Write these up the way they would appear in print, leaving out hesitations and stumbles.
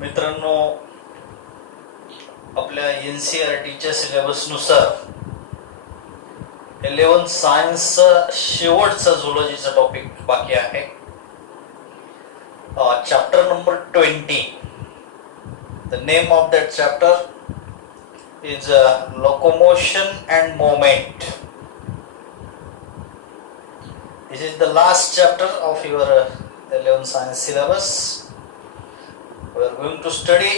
मित्रांनो, आपल्या NCERTच्या सिलेबसनुसार 11 सायन्सचा शेवटचा झुलॉजीचा टॉपिक बाकी आहे. Chapter number 20. The name of that chapter is locomotion and moment. This is the last chapter of your 11 science syllabus. We are going to study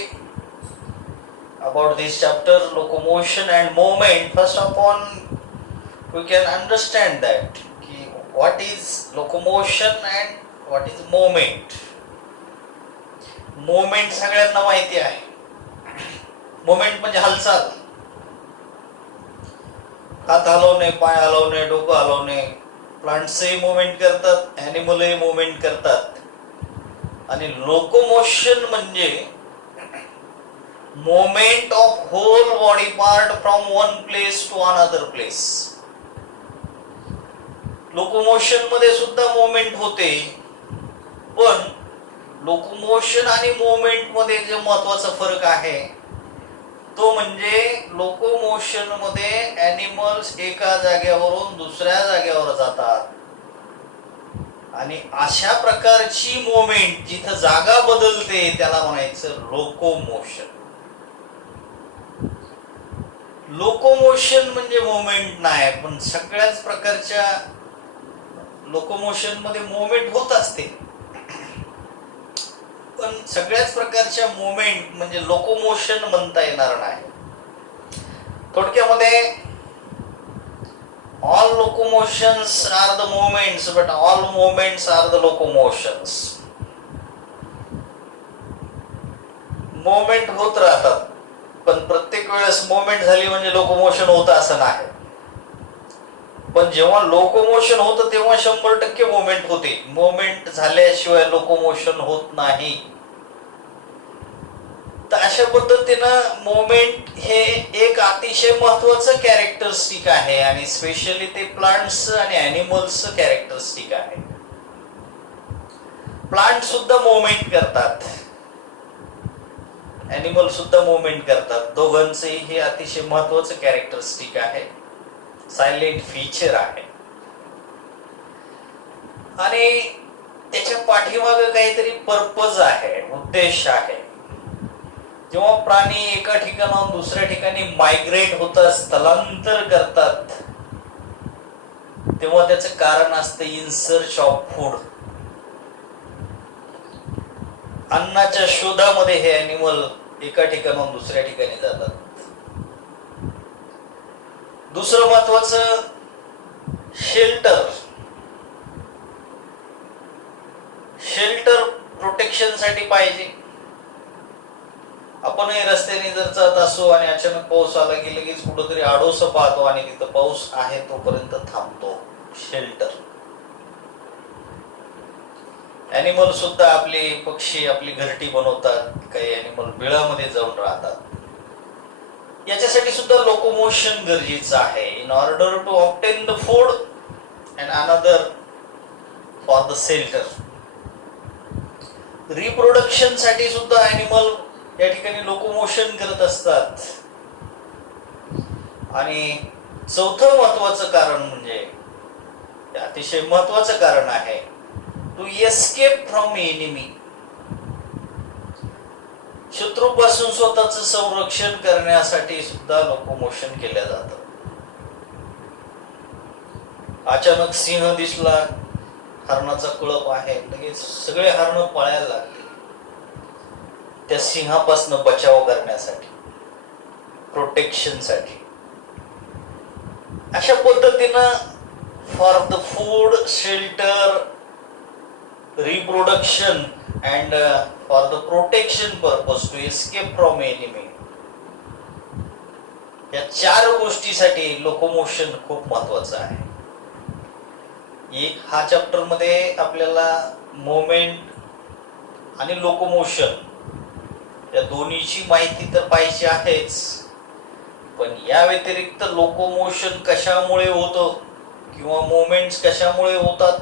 about this chapter, locomotion and movement. First of all, we can understand that what is locomotion and what is movement. Movement सगळ्यांना माहिती आहे. Movement म्हणजे हालचाल, हात हलवणे, पाय हलवणे, डोकं हलवणे. प्लांट्सही मुवमेंट करतात, ॲनिमलही मुवमेंट करतात. आणि लोकोमोशन म्हणजे movement of whole body part from one place to another place. Locomotion मध्ये सुद्धा मुवमेंट होते, पण लोकोमोशन आणि मुवमेंट मध्ये जे महत्वाचा फरक आहे तो म्हणजे लोकोमोशन मध्ये ॲनिमल्स एका जागेवरून दुसऱ्या जागेवर जातात आणि अशा प्रकारची मुवमेंट जिथं जागा बदलते त्याला म्हणायचं लोकोमोशन. लोकोमोशन म्हणजे मुवमेंट नाही, पण सगळ्याच प्रकारच्या लोकोमोशन मध्ये मुवमेंट होत असते, पण सगळ्याच प्रकारच्या मुवमेंट म्हणजे लोकोमोशन म्हणता येणार नाही. थोडक्यामध्ये all locomotions are the movements, but all movements are the locomotions. Movement होत राहतात, पण प्रत्येक वेळेस मुवमेंट झाली म्हणजे लोकोमोशन होतं असं नाही. पण जेव्हा लोकोमोशन होतं तेव्हा 100% मुवमेंट होते. मुवमेंट झाल्याशिवाय लोकोमोशन होत नाही. तर अशा पद्धतीनं मुवमेंट हे एक अतिशय महत्वाचं कॅरेक्टरिस्टिक आहे आणि स्पेशली ते प्लांट्स आणि ॲनिमल्सचं कॅरेक्टरिस्टिक आहे. प्लांट सुद्धा मुवमेंट करतात, ॲनिमल सुद्धा मुवमेंट करतात. दोघांचंही हे अतिशय महत्वाचं कॅरेक्टरिस्टिक आहे, सायलेंट फीचर आहे. आणि त्याच्या पाठीमागे काहीतरी पर्पज आहे, उद्देश आहे. जेव्हा प्राणी एका ठिकाणाहून दुसऱ्या ठिकाणी मायग्रेट होतात, स्थलांतर करतात, तेव्हा त्याचं कारण असतं इन सर्च ऑफ फूड. अन्नाच्या शोधामध्ये हे ॲनिमल एका ठिकाणाहून दुसऱ्या ठिकाणी जातात. दुसरं महत्वाचं शेल्टर. शेल्टर प्रोटेक्शन साठी पाहिजे. आपणही रस्त्याने जर जात असो आणि अचानक पाऊस आला की लगेच कुठंतरी आडोसं पाहतो आणि तिथं पाऊस आहे तोपर्यंत थांबतो. शेल्टर. ॲनिमल सुद्धा आपले पक्षी आपली घरटी बनवतात, काही ॲनिमल बिळामध्ये जाऊन राहतात. याच्यासाठी सुद्धा लोकोमोशन गरजेचं आहे. In order to obtain the food and another for the shelter. Reproduction साठी सुद्धा ॲनिमल या ठिकाणी लोकोमोशन करत असतात. आणि चौथं महत्वाचं कारण म्हणजे अतिशय महत्वाचं कारण आहे टू एस्केप फ्रॉम एनिमी. शत्रूपासून स्वतःचं संरक्षण करण्यासाठी सुद्धा लोकोमोशन केलं जातं. अचानक सिंह दिसला, हरणाचा कळप आहे, लगेच सगळे हरण पळायला लागले त्या सिंहापासून बचाव करण्यासाठी, प्रोटेक्शन साठी. अशा पद्धतीनं for the food, shelter, reproduction and for the protection purpose to escape from enemy, या 4 गोष्टीसाठी लोकोमोशन खूप महत्वाचं आहे. एक हा चॅप्टर मध्ये आपल्याला मुवमेंट आणि लोकोमोशन या दोन्हीची माहिती तर पाहिजे आहेच, पण या व्यतिरिक्त लोकोमोशन कशामुळे होतं किंवा मुवमेंट्स कशामुळे होतात,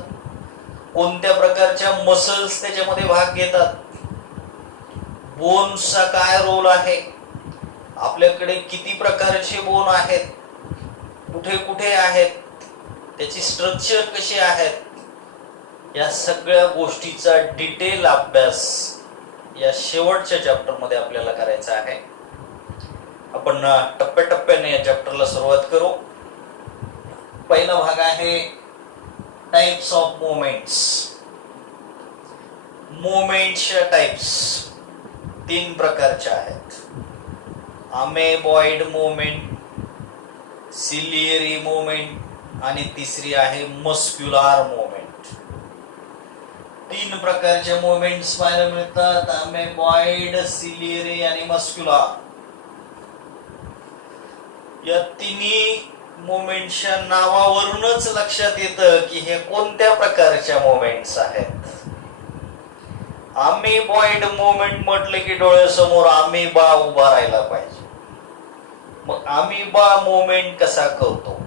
कोणत्या प्रकारच्या मसल्स त्याच्यामध्ये भाग घेतात, बोन्सचा काय रोल आहे, आपल्याकडे किती प्रकारचे बोन आहेत, कुठे कुठे आहेत, त्याची स्ट्रक्चर कशी आहेत, या सगळ्या गोष्टीचा डिटेल अभ्यास या शेवटच्या चॅप्टरमध्ये आपल्याला करायचा आहे. आपण टप्प्याटप्प्याने या चॅप्टरला सुरुवात करू. पहिला भाग आहे टाइप्स ऑफ मोमेंट्स. मोमेंटच्या टाइप्स 3 प्रकारच्या आहेत. अमेबॉइड मोमेंट, सिलियरी मोमेंट आणि तिसरी आहे मस्क्युलर मोमेंट. 3 प्रकारचे मोमेंट्स पाहायला मिळतात, अमेबॉइड, सिलियरी आणि मस्क्युलर. या तिन्ही मोमेंटच्या नावावरूनच लक्षात येतं की हे कोणत्या प्रकारच्या मोमेंट्स आहेत. अमेबॉइड मोमेंट म्हटलं की डोळ्यासमोर अमेबा उभा राहायला पाहिजे. मग अमेबा मोमेंट कसा करतो,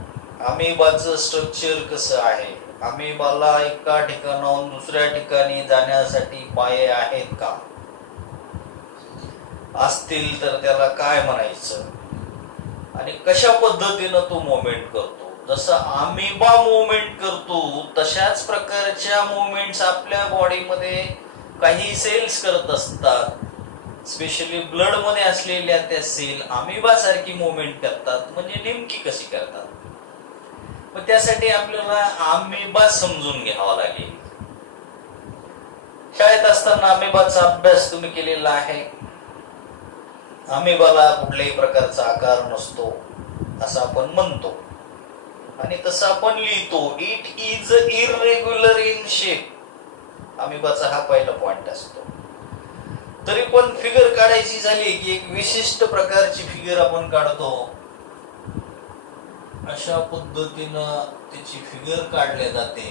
अमेबाचं स्ट्रक्चर कसं आहे, अमेबाला एका ठिकाणाहून दुसऱ्या ठिकाणी जाण्यासाठी पाय आहेत का, असतील तर त्याला काय म्हणायचं आणि कशा पद्धतीनं तो मोमेंट करतो. जसं अमेबा मोमेंट करतो तशाच प्रकारच्या मोमेंट्स आपल्या बॉडीमध्ये काही सेल्स करत असतात. स्पेशली ब्लड मध्ये असलेल्या त्या सेल अमेबा सारखी मोमेंट करतात. म्हणजे नेमकी कशी करतात, मग त्यासाठी आपल्याला अमेबा समजून घ्यावा लागेल. शाळेत असताना अमेबाचा अभ्यास तुम्ही केलेला आहे. अमेबाला कुठल्याही प्रकारचा आकार नसतो असं आपण म्हणतो आणि तसं आपण लिहितो. It is irregular in shape. अमेबाचा हा पहिला पॉइंट असतो. तरी पण फिगर काढायची झाली की एक विशिष्ट प्रकारची फिगर आपण काढतो. अशा पद्धतीनं त्याची फिगर काढली जाते.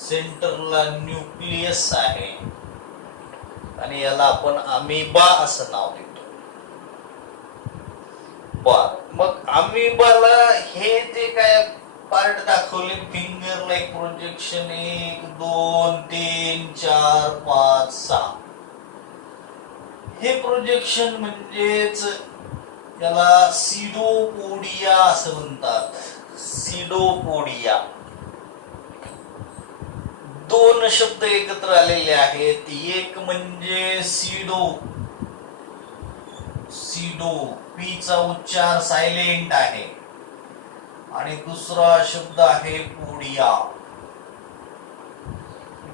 सेंटरला न्यूक्लियस आहे आणि याला आपण अमेबा असं नाव देतो. मग अमेबाला हे जे काय पार्ट दाखवले, फिंगर लाईक प्रोजेक्शन 1 2 3 4 5 6, हे प्रोजेक्शन म्हणजेच याला सिडोपोडिया असं म्हणतात. सिडोपोडिया 2 शब्द एकत्र आलेले आहेत. एक म्हणजे सिडो, सिडो पीचा उच्चार सायलेंट आहे आणि दुसरा शब्द आहे पोडिया.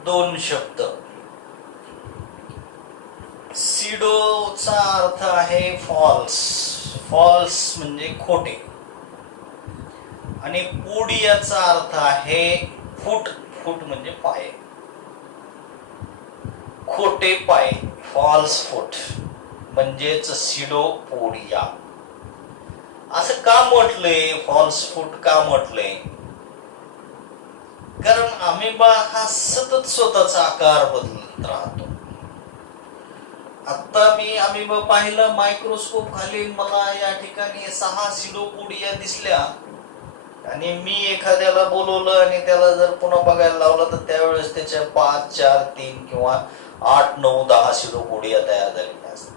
2 शब्द. सिडोचा अर्थ आहे फॉल्स, फॉल्स म्हणजे खोटे, आणि पोडियाचा अर्थ आहे फूट, फूट म्हणजे पाय, खोटे पाय, फॉल्स फूट म्हणजेच सिडोपोडिया. असं का म्हटलंय, फॉल्स फूट का म्हटलंय? कारण अमेबा हा सतत स्वतःचा आकार बदलत राहतो. आता मी अमेबा पाहिला मायक्रोस्कोप खाली, मला या ठिकाणी 6 सिडोपोडिया दिसल्या आणि मी एखाद्याला बोलवलं आणि त्याला जर पुन्हा बघायला लावलं तर त्यावेळेस त्याच्या 5 4 3 किंवा 8 9 10 सिडोपोडिया तयार झालेल्या असतात.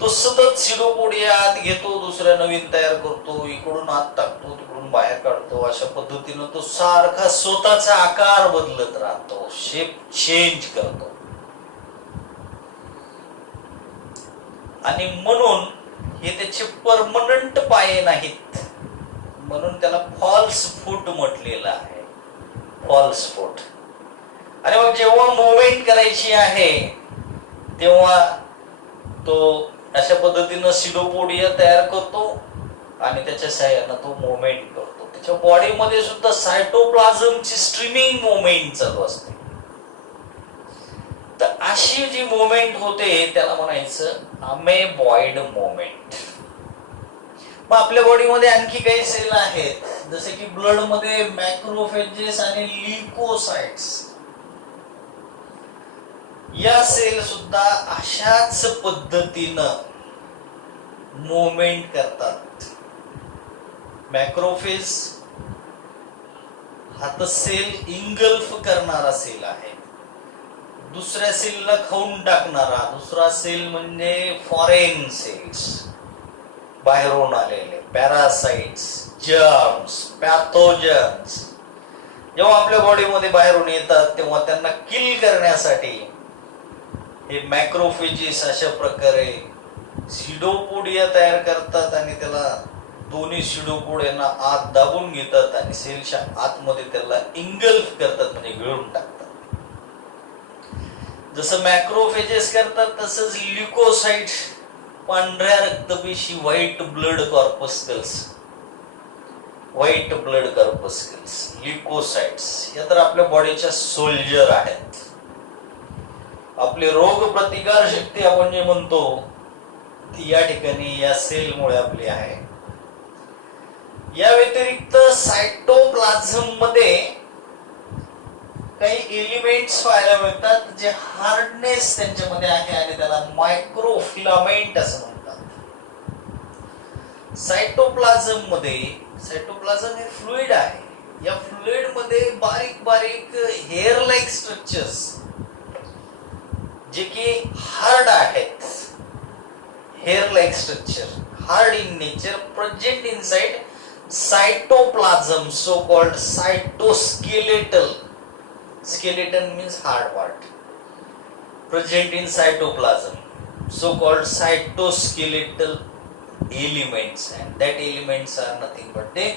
तो सतत सिडोपोडिया आत घेतो, दुसऱ्या नवीन तयार करतो, इकडून आत टाकतो, तिकडून बाहेर काढतो. अशा पद्धतीनं तो सारखा स्वतःचा आकार बदलत राहतो, शेप चेंज करतो. आणि म्हणून हे त्याचे परमनंट पाय नाहीत, म्हणून त्याला फॉल्स फूट म्हटलेलं आहे. फॉल्स फूट. आणि मग जेव्हा मूवमेंट करायची आहे तेव्हा तो अशा पद्धतीनं सिडोपोडिया तयार करतो आणि त्याच्या सहाय्यानं तो मूवमेंट करतो. त्याच्या बॉडीमध्ये सुद्धा सायटोप्लाझमची स्ट्रीमिंग मूवमेंट चालू असते. तर अशी जी मूवमेंट होते त्याला म्हणायचं अमेबॉइड मूवमेंट. मग आपल्या बॉडीमध्ये आणखी काही सेल आहेत, जसे की ब्लड मध्ये मॅक्रोफेजेस आणि ल्युकोसाइट्स. या सेल सुद्धा अशाच पद्धतीनं मूवमेंट करतात. मॅक्रोफेज हा तर सेल इंगल्फ करणारा सेल आहे. दुसऱ्या सेलला खाऊन टाकणारा दुसरा सेल म्हणजे फॉरेन सेल्स, बाहेरून आलेले पॅरासाइट्स, जर्म्स, पॅथोजन्स जेव्हा आपल्या बॉडीमध्ये बाहेरून येतात तेव्हा त्यांना किल करण्यासाठी हे मॅक्रोफेजेस अशा प्रकारे सिडोपोडिया तयार करतात आणि त्याला दोन्ही सिडोपोडियांना आत दाबून घेतात आणि सेलच्या आतमध्ये त्याला इंगल्फ करतात म्हणजे गिळून टाकतात. जसं मॅक्रोफेजेस करतात तसंच ल्युकोसाइट, पांढऱ्या रक्तपेशी, व्हाईट ब्लड कॉर्पस्कल्स, ल्युकोसाइट्स या तर आपल्या बॉडीच्या सोल्जर आहेत. आपली रोग प्रतिकार शक्ती आपण जे म्हणतो ती या ठिकाणी या सेलमुळे आपली आहे. या व्यतिरिक्त सायटोप्लाझम मध्ये काही एलिमेंट्स पाहायला मिळतात जे हार्डनेस त्यांच्यामध्ये आहे आणि त्याला मायक्रोफिलामेंट असं म्हणतात. सायटोप्लाझम हे फ्लुइड आहे. या फ्लुइड मध्ये बारीक बारीक हेअर लाईक स्ट्रक्चर्स जे की हार्ड आहेत, hair like structure hard in nature present inside cytoplasm, so called cytoskeletal, skeleton means hard part, present in cytoplasm, so called cytoskeletal elements, and that elements are nothing but the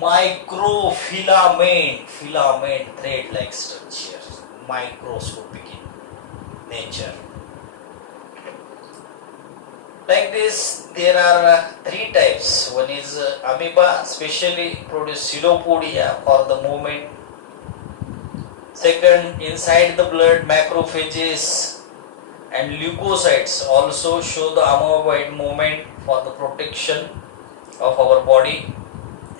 microfilament thread like structure, microscopic in nature. Like this, there are three types. One is amoeba, specially produce pseudopodia for the movement. Second, inside the blood, macrophages and leukocytes also show the amoeboid movement for the protection of our body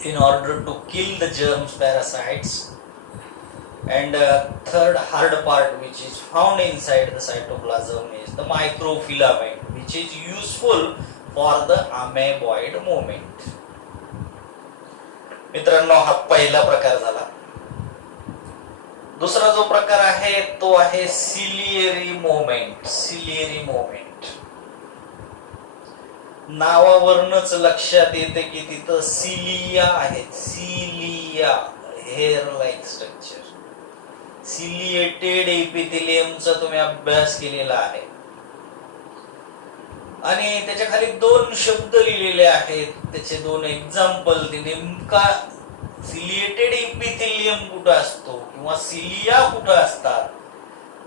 in order to kill the germs, parasites. And third hard part which is found inside the cytoplasm is the microfilament, which is useful for the amoeboid movement. मित्रांनो, हा पहिला प्रकार झाला. दुसरा जो प्रकार आहे तो आहे सिलियरी मूवमेंट. नावावरूनच लक्षात येते की तिथं सिलिया आहेत. Cilia hair like structure, ciliated एपिथेलियमचा तुम्ही अभ्यास केलेला आहे आणि त्याच्या खाली दोन शब्द लिहिलेले आहेत. त्याचे दोन एक्झाम्पल. ते नेमका सिलिएटेड एपिथेलियम कुठं असतो किंवा सिलिया कुठं असतात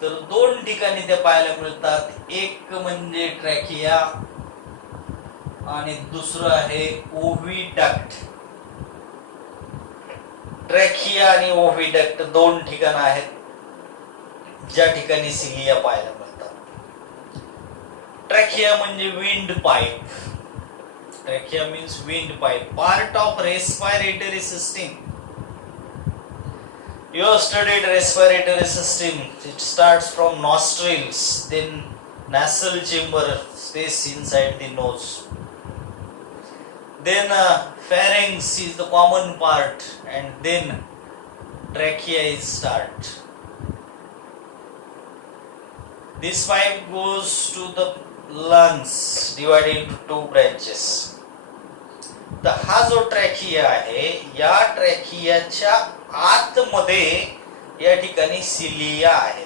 तर दोन ठिकाणी ते पाहायला मिळतात. एक म्हणजे ट्रॅकिया आणि दुसरं आहे ओव्हिडक्ट. ट्रॅकिया आणि ओव्हिडक्ट दोन ठिकाण आहेत ज्या ठिकाणी सिलिया पाहायला मिळतात. ट्रॅकिया म्हणजे wind pipe. Trachea means wind pipe, part of respiratory system. You have studied respiratory system. It starts from nostrils, then nasal chamber, space inside the nose. Then pharynx is the common part, and then trachea is start. This pipe goes to the lungs, divided into two branches. तर हा जो trachea आहे या ट्रॅकियाच्या आतमध्ये या ठिकाणी cilia आहे.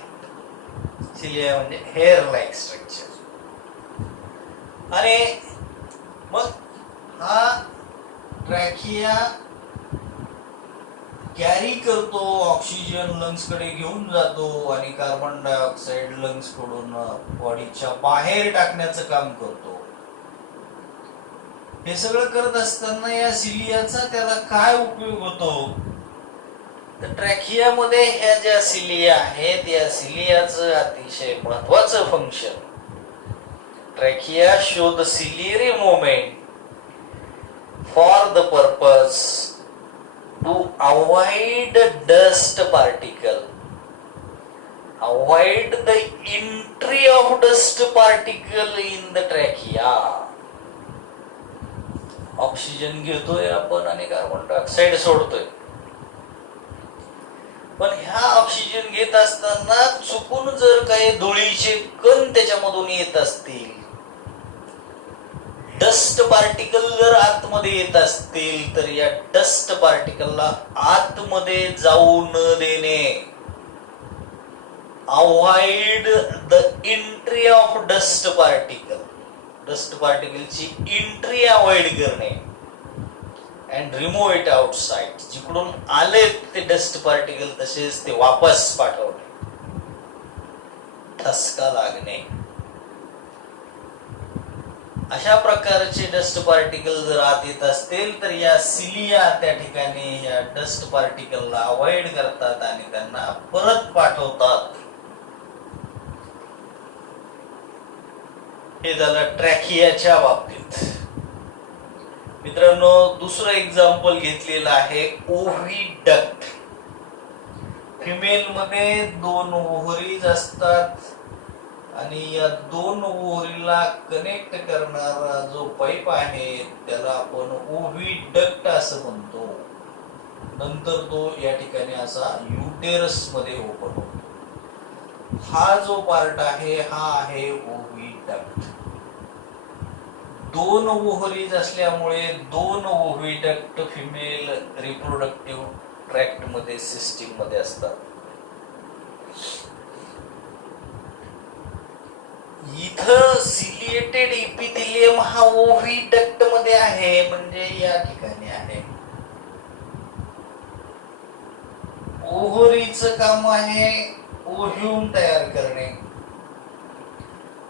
Cilia म्हणजे हेअर लाईक स्ट्रक्चर. आणि मग हा ट्रॅकिया कॅरी करतो ऑक्सिजन, लंग्स कडे घेऊन जातो आणि कार्बन डायऑक्साइड लंग्स कडून बॉडीच्या बाहेर टाकण्याचं काम करतो. हे सगळं करत असताना या सिलियाचा त्याला काय उपयोग होतो तर ट्रॅकियामध्ये ह्या ज्या सिलिया आहेत या सिलियाचं अतिशय महत्वाचं function. Trachea show the ciliary movement for the purpose to avoid dust particle, avoid the entry of dust particle in the trachea. Oxygen घेतोय आपण आणि कार्बन डायऑक्साइड सोडतोय. पण ह्या ऑक्सिजन घेत असताना चुकून जर काही धुळीचे कण त्याच्यामधून येत असतील, डस्ट पार्टिकल जर आतमध्ये येत असतील, तर या डस्ट पार्टिकलला आतमध्ये जाऊ न देणे, avoid the entry of dust particle, dust पार्टिकलची एंट्री अवॉइड करणे, अँड रिमूव्ह इट आउटसाइड, जिकडून आले ते डस्ट पार्टिकल तसेच ते वापस पाठवणे, ठसका लागणे, अशा प्रकारचे डस्ट पार्टिकल जर आत येत असतील तर या सिलिया त्या ठिकाणी या डस्ट पार्टिकलला अवॉइड करतात आणि त्यांना परत पाठवतात. हे झालं ट्रॅकियाच्या बाबतीत. मित्रांनो, दुसरं एक्झाम्पल घेतलेलं आहे ओव्हिडक्ट. फिमेल मध्ये 2 ओव्हरीज असतात आणि या 2 ओव्हरीला कनेक्ट करणारा जो पाईप आहे त्याला आपण ओव्हिडक्ट असं म्हणतो. नंतर तो या ठिकाणी असा युटेरस मध्ये ओपन होतो. हा जो पार्ट आहे हा आहे ओव्हिडक्ट. 2 ओव्हरीज असल्यामुळे 2 ओव्हिडक्ट फिमेल रिप्रोडक्टिव्ह ट्रॅक्ट मध्ये सिस्टीम मध्ये असतात. इथं सिलिएटेड इपिथेलियम हा ओव्हिडक्ट मध्ये आहे, म्हणजे या ठिकाणी आहे. ओव्हरीचं काम आहे ओव्ह्यूम तयार करणे.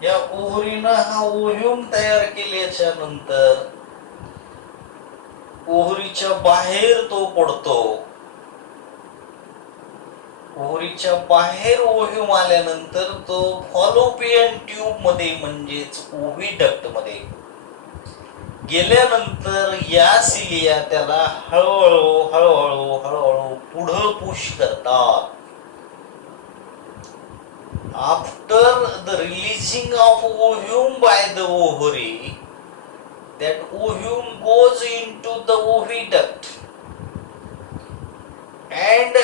या ओव्हरीनं हा ओव्ह्यूम तयार केल्याच्या नंतर ओव्हरीच्या बाहेर तो पडतो. ओव्हरीच्या बाहेर ओव्ह्यूम आल्यानंतर तो फॉलोपियन ट्यूब मध्ये म्हणजेच ओव्हिडक्ट मध्ये गेल्यानंतर या सिलिया त्याला हळूहळू हळूहळू हळूहळू पुढं पुश करतात. After the releasing of ovum by the ovary, that ovum goes into the oviduct and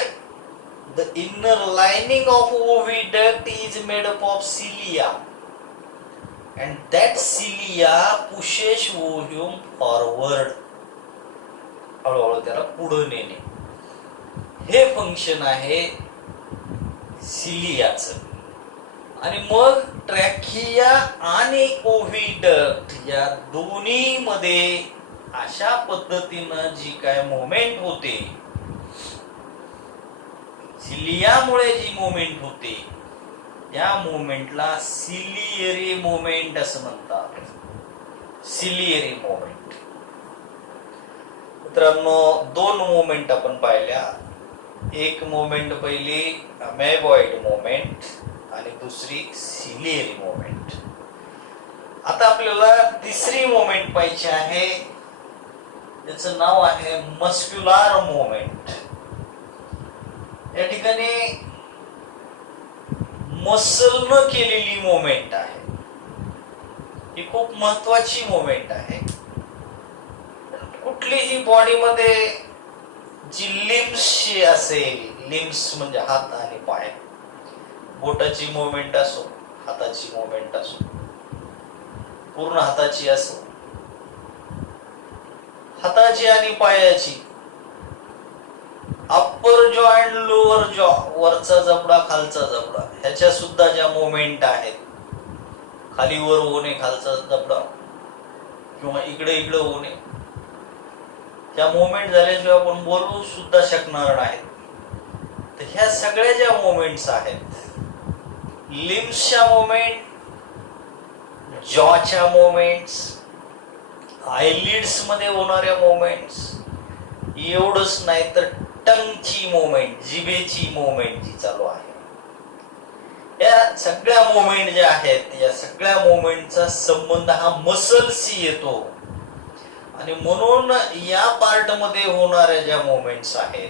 the inner lining of oviduct is made up of cilia and that cilia pushes ovum forward, हळूहळू त्याला पुढे नेणे. हे function आहे सिलियाचं. आणि मग trachea आणि ओव्हिडक्ट या दोन्ही मध्ये अशा पद्धतीनं जी काय मोमेंट होते, सिलियामुळे जी मोमेंट होते, या मोमेंटला सिलियरी मोमेंट असं म्हणतात. Ciliary moment. मित्रांनो, 2 मोमेंट आपण पाहिल्या. एक मोमेंट पहिली अमेबॉइड मोमेंट आणि दुसरी सिलियरी मोमेंट. आता आपल्याला तिसरी मोमेंट पाहिजे आहे. त्याचं नाव आहे मस्क्युलर मोमेंट. या ठिकाणी मसल न केलेली मोमेंट आहे. ही खूप महत्वाची मोमेंट आहे. कुठलीही बॉडीमध्ये जी लिम्स असेल, लिम्स म्हणजे हात आणि पाय, बोटाची मुवमेंट असो, हाताची मुवमेंट असो, पूर्ण हाताची असो, हाताची आणि पायाची, अप्पर जॉ अँड लोअर जॉ, वरचा जबडा खालचा जबडा, ह्याच्या सुद्धा ज्या मुवमेंट आहेत, खाली वर होणे, खालचा जबडा किंवा इकडे इकडे होणे, त्या मुवमेंट झाल्याशिवाय आपण बोलू सुद्धा शकणार नाहीत. तर ह्या सगळ्या ज्या मुवमेंट्स आहेत, लिम्सच्या मुवमेंट, जॉच्या मुवमेंट्स, आयलिड्स मध्ये होणाऱ्या मुवमेंट्स, एवढंच नाही तर टंगची मुवमेंट, जिभेची मुवमेंट जी चालू आहे, या सगळ्या मुवमेंट ज्या आहेत, या सगळ्या मुवमेंटचा संबंध हा मसल्सशी येतो. आणि म्हणून या पार्ट मध्ये होणाऱ्या ज्या मुवमेंट्स आहेत,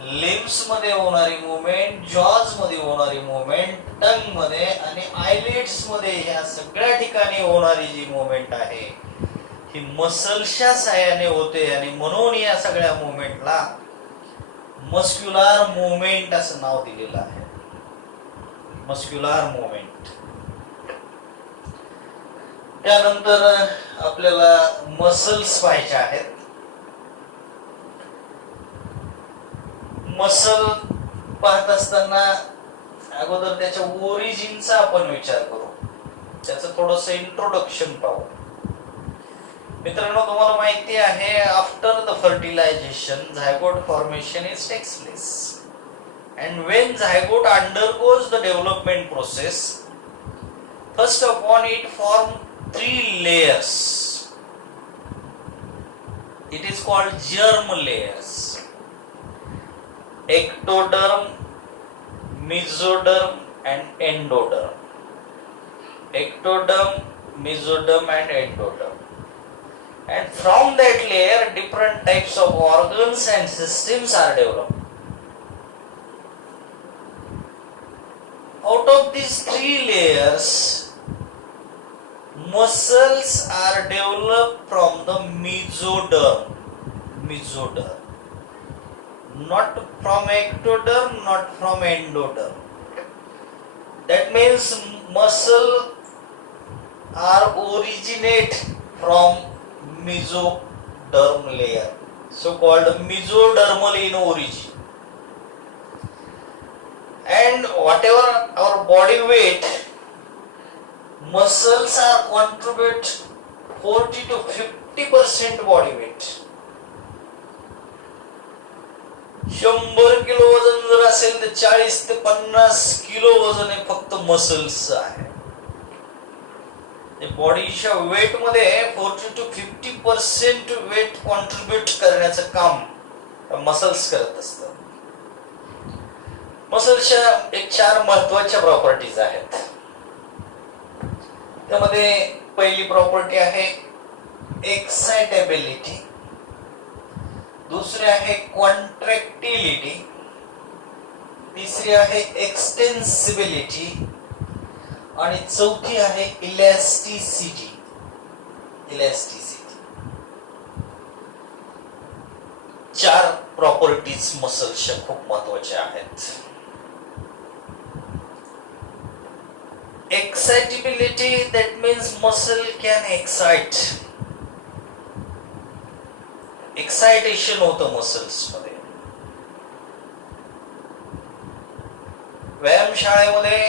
लिम्स मध्ये होणारी मुवमेंट, जॉज मध्ये होणारी मुवमेंट, टंग मध्ये आणि आयलिड्स मध्ये, या सगळ्या ठिकाणी होणारी जी मुवमेंट आहे ही मसल्सच्या साहाय्याने होते. आणि म्हणून या सगळ्या मुवमेंटला मस्क्युलर मुवमेंट असं नाव दिलेलं आहे. Muscular movement. त्यानंतर आपल्याला मसल्स पाहिजे आहेत. मसल पाहत असताना अगोदर त्याच्या ओरिजिनचा आपण विचार करू. त्याचं थोडस इंट्रोडक्शन पाहू. मित्रांनो, तुम्हाला माहिती आहे, after the fertilisation zygote formation is takes place, and when zygote undergoes the development process, first upon it form 3 layers. It is called germ layers: ectoderm, mesoderm and endoderm. Ectoderm, mesoderm and endoderm. And from that layer different types of organs and systems are developed. Out of these 3 layers, muscles are developed from the mesoderm. Not from ectoderm, not from endoderm. That means muscle are originate from mesoderm layer, so called mesodermal in origin. And whatever our body weight, muscles are contribute 40 to 50% body weight. 100 kilo वजन जर असेल तर 40 ते 50 kilo वजन हे फक्त muscles आहे. बॉडीच्या वेट मध्ये 40 to 50% वेट कॉन्ट्रीब्युट करण्याचं काम मसल्स करत असतात. मसल्सच्या एक 4 महत्वाच्या प्रॉपर्टीज आहेत. त्यामध्ये पहिली प्रॉपर्टी आहे एक्साइटेबिलिटी, दुसरी आहे कॉन्ट्रॅक्टिलिटी, तिसरी आहे एक्सटेन्सिबिलिटी आणि चौथी आहे इलॅस्टिसिटी. 4 प्रॉपर्टीज मसल्सच्या खूप महत्वाच्या आहेत. Excitability, that means muscle can excite. Excitation होतं मसल्स मध्ये. व्यायामशाळेमध्ये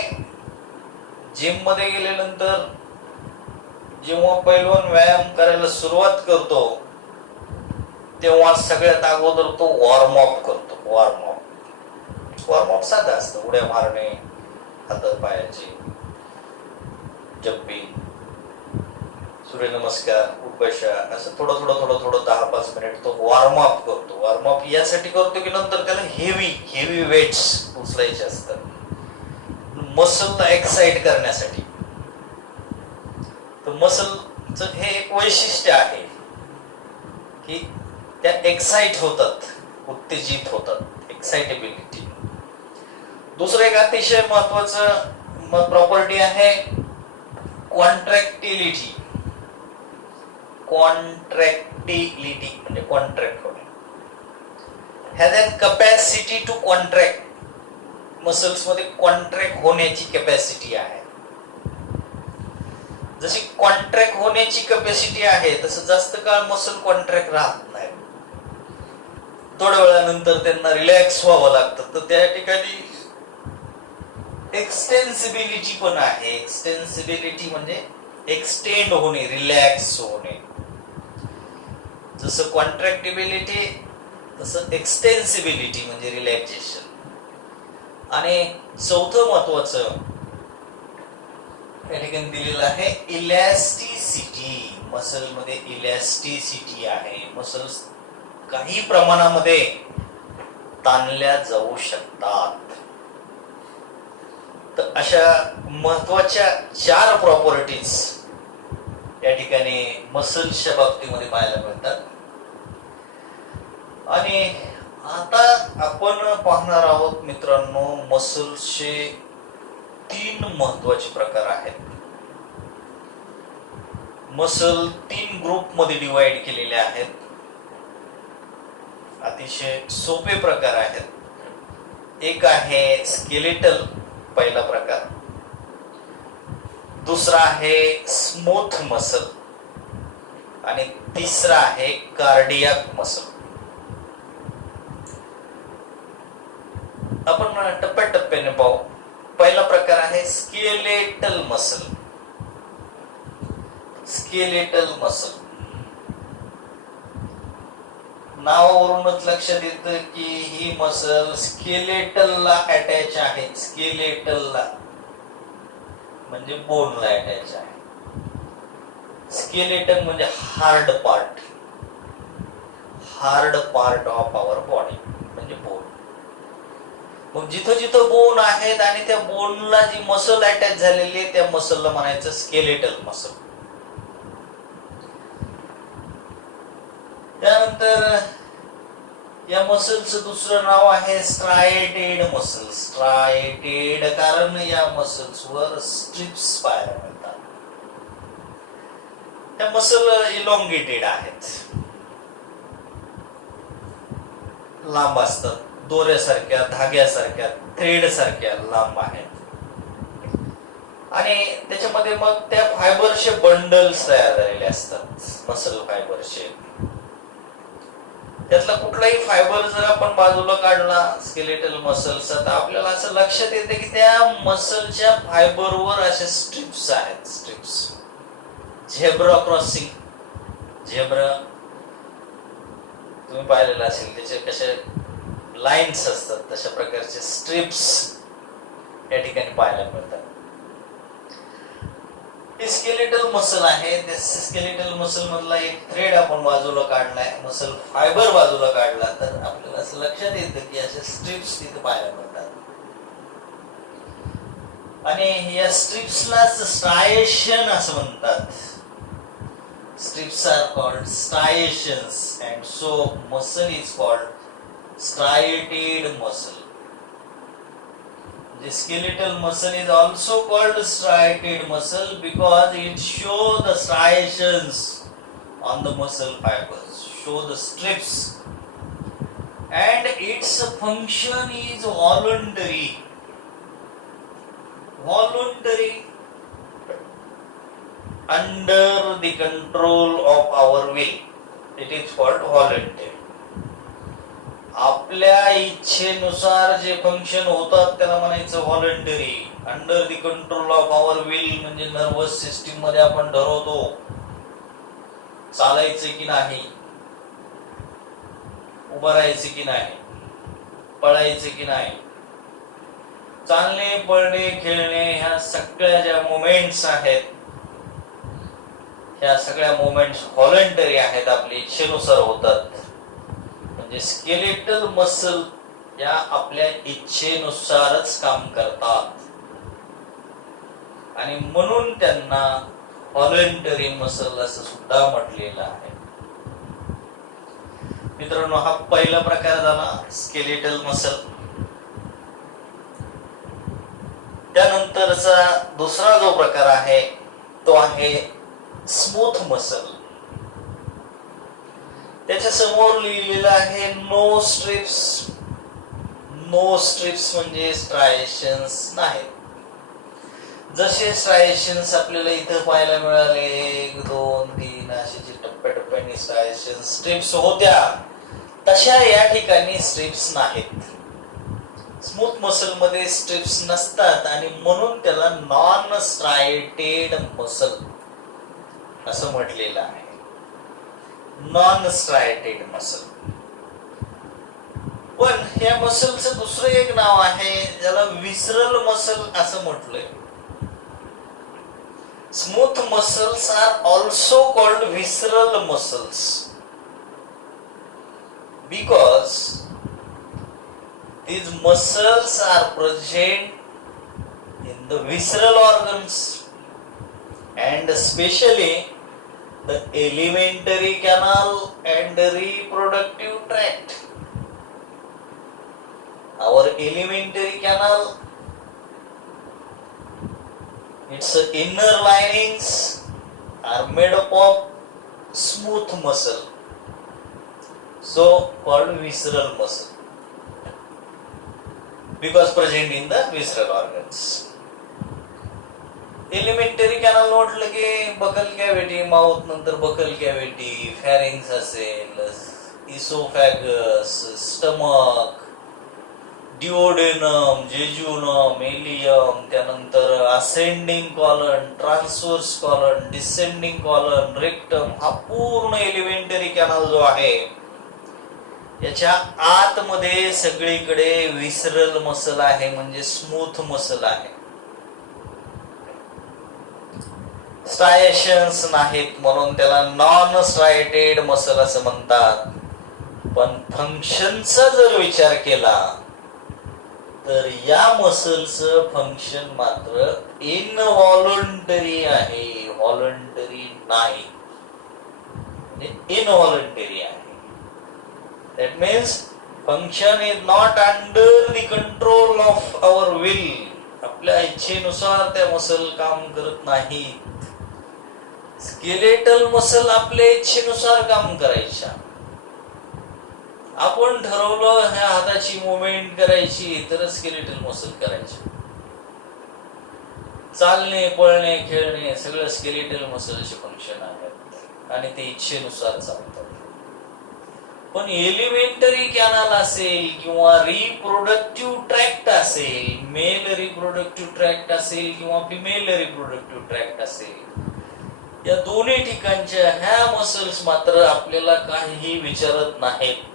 जिम मध्ये गेल्यानंतर जेव्हा पैलवान व्यायाम करायला सुरुवात करतो तेव्हा सगळ्यात अगोदर तो वॉर्मअप करतो. वॉर्मअप साधा असतं. उड्या मारणे, हात पायाचे, जंपिंग, सूर्यनमस्कार, उठबशा, असं थोडं 10-5 मिनिट तो वॉर्मअप करतो. वॉर्मअप यासाठी करतो की नंतर त्याला हेवी वेट्स उचलायचे असतात, मसलला एक्साइट करण्यासाठी. तर मसलचं हे एक वैशिष्ट्य आहे की त्या एक्साइट होतात, उत्तेजित होतात. एक्साइटेबिलिटी. दुसरं एक अतिशय महत्वाचं प्रॉपर्टी आहे कॉन्ट्रॅक्टिलिटी. म्हणजे कॉन्ट्रॅक्ट होणे. Has an capacity to contract. Muscles मध्ये कॉन्ट्रॅक्ट होण्याची कॅपॅसिटी आहे. जशी कॉन्ट्रॅक्ट होण्याची कॅपॅसिटी आहे तसं जास्त काळ मसल कॉन्ट्रॅक्ट राहत नाही. थोड्या वेळानंतर त्यांना रिलॅक्स व्हावं लागतं. तर त्या ठिकाणी एक्सटेन्सिबिलिटी पण आहे. एक्सटेन्सिबिलिटी म्हणजे एक्सटेंड होणे, रिलॅक्स होणे. जसं कॉन्ट्रॅक्टिबिलिटी तसं एक्सटेन्सिबिलिटी म्हणजे रिलॅक्सेशन. आणि चौथं महत्वाचं या ठिकाणी दिलेलं आहे इलॅस्टिसिटी. मसल मध्ये इलॅस्टिसिटी आहे. मसल्स काही प्रमाणामध्ये ताणल्या जाऊ शकतात. तर अशा महत्वाच्या 4 प्रॉपर्टीज या ठिकाणी मसल्सच्या बाबतीमध्ये पाहायला मिळतात. आणि आता आपण पाहणार आहोत मित्रांनो, मसल्सचे 3 महत्वाचे प्रकार आहेत. मसल 3 ग्रुप मध्ये डिवाइड केलेले आहेत. अतिशय सोपे प्रकार आहेत. एक आहे स्केलेटल, पहिला प्रकार. दुसरा आहे स्मूथ मसल आणि तिसरा आहे कार्डियाक मसल. आपण टप्प्याटप्प्याने पाहू. पहिला प्रकार आहे स्केलेटल मसल. स्केलेटल मसल नावावरूनच लक्षात येतं की ही मसल स्केलेटलला अटॅच आहे. स्केलेटलला म्हणजे बोनला अटॅच आहे. स्केलेटन म्हणजे hard part of our body म्हणजे बोन. मग जिथं जिथं बोन आहेत आणि त्या बोनला जी मसल अटॅच झालेली आहे त्या मसलला म्हणायचं स्केलेटल मसल. त्यानंतर या मसलचं दुसरं नाव आहे स्ट्रायटेड मसल. स्ट्रायटेड कारण या मसल्सवर स्ट्रिप्स पाहायला मिळतात. त्या मसल इलॉंगेटेड आहेत, लांब असतात, दोऱ्यासारख्या, धाग्यासारख्या, थ्रेड सारख्या लांब आहेत. आणि त्याच्यामध्ये मग त्या फायबरचे बंडल्स तयार झालेले असतात, मसल फायबरचे. त्यातला कुठलाही फायबर जर आपण बाजूला काढला स्केलेटल मसलचा तर आपल्याला असं लक्षात येते की त्या मसलच्या फायबरवर असे स्ट्रिप्स आहेत. स्ट्रिप्स, झेब्रा क्रॉसिंग, झेब्रा तुम्ही पाहिलेलं असेल, त्याचे कसे लाईन्स असतात तशा प्रकारचे स्ट्रिप्स या ठिकाणी पाहायला मिळतात. हे स्केलेटल मसल आहे. त्या स्केलेटल मसल मधला एक थ्रेड आपण बाजूला काढलाय, मसल फायबर बाजूला काढला तर आपल्याला असं लक्षात येतं की असे स्ट्रिप्स तिथे पाहायला मिळतात. आणि या स्ट्रिप्सलाच स्ट्रायेशन असं म्हणतात. Strips are called striations and so muscle is called striated muscle. The skeletal muscle is also called striated muscle because it shows the striations on the muscle fibers, show the strips, and its function is voluntary. Voluntary, under the control of our will. It is called voluntary. आपल्या इच्छेनुसार जे function होतात त्याला म्हणायचं voluntary. Under the control of our will म्हणजे nervous system मध्ये आपण ठरवतो चालायचं की नाही, उभं राहायचं की नाही, पळायचं की नाही. चालणे, पळणे, खेळणे ह्या सगळ्या ज्या मोमेंट्स आहेत ह्या सगळ्या मोमेंट्स व्हॉलंटरी आहेत, आपल्या इच्छेनुसार होतात. म्हणजे स्केलेटल मसल या आपल्या इच्छेनुसारच काम करतात आणि म्हणून त्यांना व्हॉलंटरी मसल असं सुद्धा म्हटलेलं आहे. मित्रांनो, हा पहिला प्रकार झाला स्केलेटल मसल. त्यानंतरचा दुसरा जो प्रकार आहे तो आहे स्मूथ मसल. त्याच्या समोर लिहिलेलं आहे नो स्ट्रिप्स. नो स्ट्रिप्स म्हणजे स्ट्रायेशन्स नाहीत. जसे स्ट्रायेशन्स आपल्याला इथं पाहायला मिळाले 1, 2, 3 असे टप्प्याटप्प्याने स्ट्रायेशन स्ट्रिप्स होत्या तशा या ठिकाणी स्ट्रिप्स नाहीत. स्मूथ मसल मध्ये स्ट्रिप्स नसतात आणि म्हणून त्याला नॉन स्ट्रायटेड मसल असं म्हटलेलं आहे. Non striated muscle. पण या मसलचं दुसरं एक नाव आहे ज्याला विसरल मसल असं म्हटलंय. Smooth muscles are also called visceral muscles because these muscles are present in the visceral organs and especially the alimentary canal and the reproductive tract. Our alimentary canal, its inner linings are made up of smooth muscle so called visceral muscle because present in the visceral organs. Elementary canal म्हटलं की buckle cavity, mouth नंतर buckle cavity, pharynx असेल, इसोफॅगस, stomach, duodenum, jejunum, allium, त्यानंतर ascending colon, transverse colon, descending colon, rectum, हा पूर्ण elementary canal जो आहे याच्या आतमध्ये सगळीकडे विसरल मसल आहे, म्हणजे स्मूथ मसल आहे. स्ट्रायशन्स नाहीत म्हणून त्याला नॉन स्ट्रायटेड मसल असं म्हणतात. पण फंक्शनचा जर विचार केला तर या मसलचं फंक्शन मात्र इनव्हॉलंटरी आहे, व्हॉलंटरी नाही, इनव्हॉलंटरी आहे. That means function is not under the control of our will. आपल्या इच्छेनुसार त्या मसल काम करत नाही. स्केलेटल मसल आपल्या इच्छेनुसार काम करायच्या. आपण ठरवलं ह्या हाताची मुवमेंट करायची तर स्केलेटल मसल करायची. चालणे, पळणे, खेळणे सगळं स्केलेटल मसलचे फंक्शन आहेत आणि ते इच्छेनुसार चालतात. पण एलिमेंटरी कॅनल असेल किंवा रिप्रोडक्टिव्ह ट्रॅक्ट असेल, मेल रिप्रोडक्टिव्ह ट्रॅक्ट असेल किंवा फिमेल रिप्रोडक्टिव्ह ट्रॅक्ट असेल, या दोन्ही ठिकाणच्या ह्या मसल्स मात्र आपल्याला काहीही विचारत नाहीत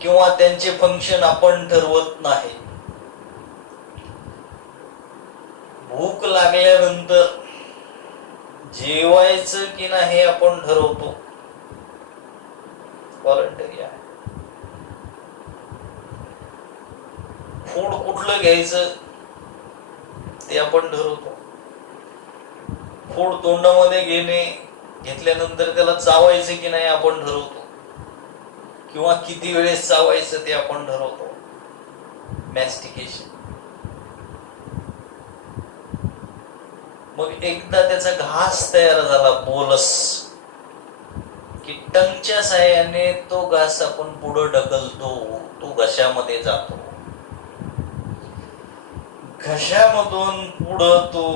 किंवा त्यांचे फंक्शन आपण ठरवत नाही. भूक लागल्यानंतर जेवायचं की नाही आपण ठरवतो, व्हॉलंटरी आहे. फूड कुठलं घ्यायचं ते आपण ठरवतो. फूड तोंडामध्ये घेतल्यानंतर त्याला चावायचं की नाही आपण ठरवतो किंवा किती वेळेस चावायचं ते आपण ठरवतो, मॅस्टिकेशन. मग एकदा त्याचा घास तयार झाला, बोलस, की टंगच्या साहाय्याने तो घास आपण पुढे ढकलतो, तो घशामध्ये जातो. घशामधून पुढं तो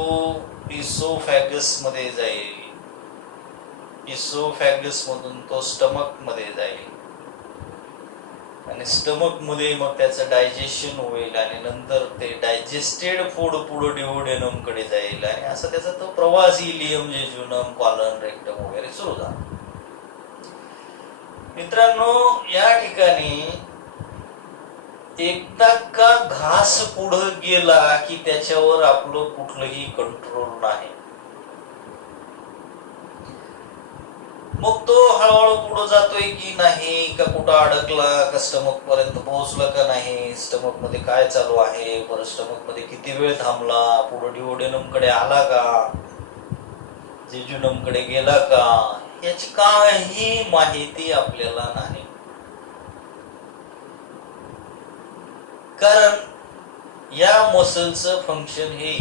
इसोफॅगस मध्ये जाईल, इसोफॅगस मधून तो स्टमक मध्ये जाईल आणि स्टमक मध्ये मग त्याचं डायजेशन होईल आणि नंतर ते डायजेस्टेड फूड पुढे डिओडेनम कडे जाईल आणि असं त्याचा तो प्रवास इलियम, जेजुनम, कॉलन, रेक्टम वगैरे सुरू झाला. मित्रांनो, या ठिकाणी एकदा का घास पुढे गेला की त्याच्यावर आपलं कुठलंही कंट्रोल नाही. मग तो हळूहळू पुढे जातोय की नाही, का कुठं अडकला, का स्टमक पर्यंत पोहोचला का नाही, स्टमक मध्ये काय चालू आहे, परत स्टमक मध्ये किती वेळ थांबला, पुढे डिओडेनम कडे आला का, जेजुनम कडे गेला का, याची काही माहिती आपल्याला नाही. कारण या मसलचं फंक्शन हे